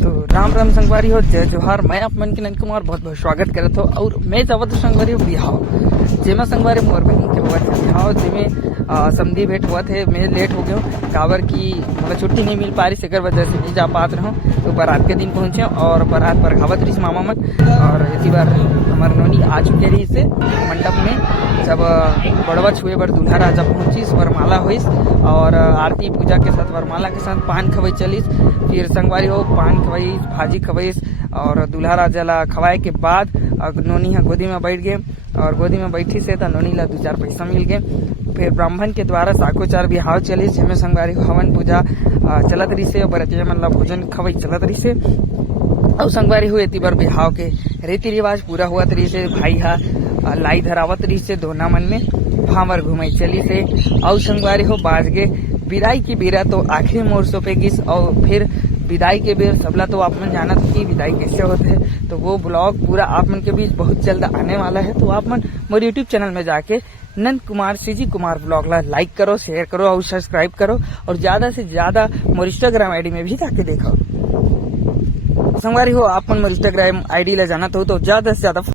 तो राम राम संगवारी हो, जय जोहार। मैं आप मन के नंद कुमार बहुत बहुत स्वागत करत हो। और मैं जावत संगवारी हो बिहाव, जेमा संगवारी मोर बहन के हुआ थे बिहाव, जेमे समधी भेंट हुआ थे। मैं लेट हो गया काबर की मतलब छुट्टी नहीं मिल पा रही, सेकर वजह से नहीं जा पात रहा। तो बारात के दिन पहुंचे और बारात पर खावत रही मामा मन। और इसी बार हमारे नोनी आ चुके रही से मंडप में, जब बड़वा छुए बर दूल्हा राजा पहुंचिस, वरमाला हुईस और आरती पूजा के साथ वरमाला के साथ पान खवाई चलिस। फिर संगवारी हो पान खवाईस, भाजी खवाईस और दूल्हा राजा ला खवाए के बाद नोनी हा गोदी में बैठ गए। और गोदी में बैठी से नोनी ला 2-4 पैसा मिल गए। फिर ब्राह्मण के द्वारा साकोचार बिहाव चलिस, जिसमें संगवारी हवन पूजा चलत रही से, बरतिया मन ला भोजन खवाई चलत रही से। और संगवारी हुए इति बार बिहाव के रीति रिवाज पूरा हुआ रही से। भाई हा लाई धरावत रही से, दोना मन में भावर घुमाई चली से। और संगवारी हो बाज गे विदाई की बेरा, तो आखिरी मोड़ पे गिस। और फिर विदाई के बेर सबला तो आप मन जानत कि विदाई कैसे होते हैं। तो वो ब्लॉग पूरा आप मन के बीच बहुत जल्द आने वाला है। तो आप मन मोर यूट्यूब चैनल में जाके नंद कुमार सीजी कुमार ब्लॉग ला लाइक करो, शेयर करो और सब्सक्राइब करो। और ज्यादा से ज्यादा मोर इंस्टाग्राम आईडी में भी जाके देखो। संगवारी हो आप मन मोर इंस्टाग्राम आईडी ला जानत हो तो ज्यादा से ज्यादा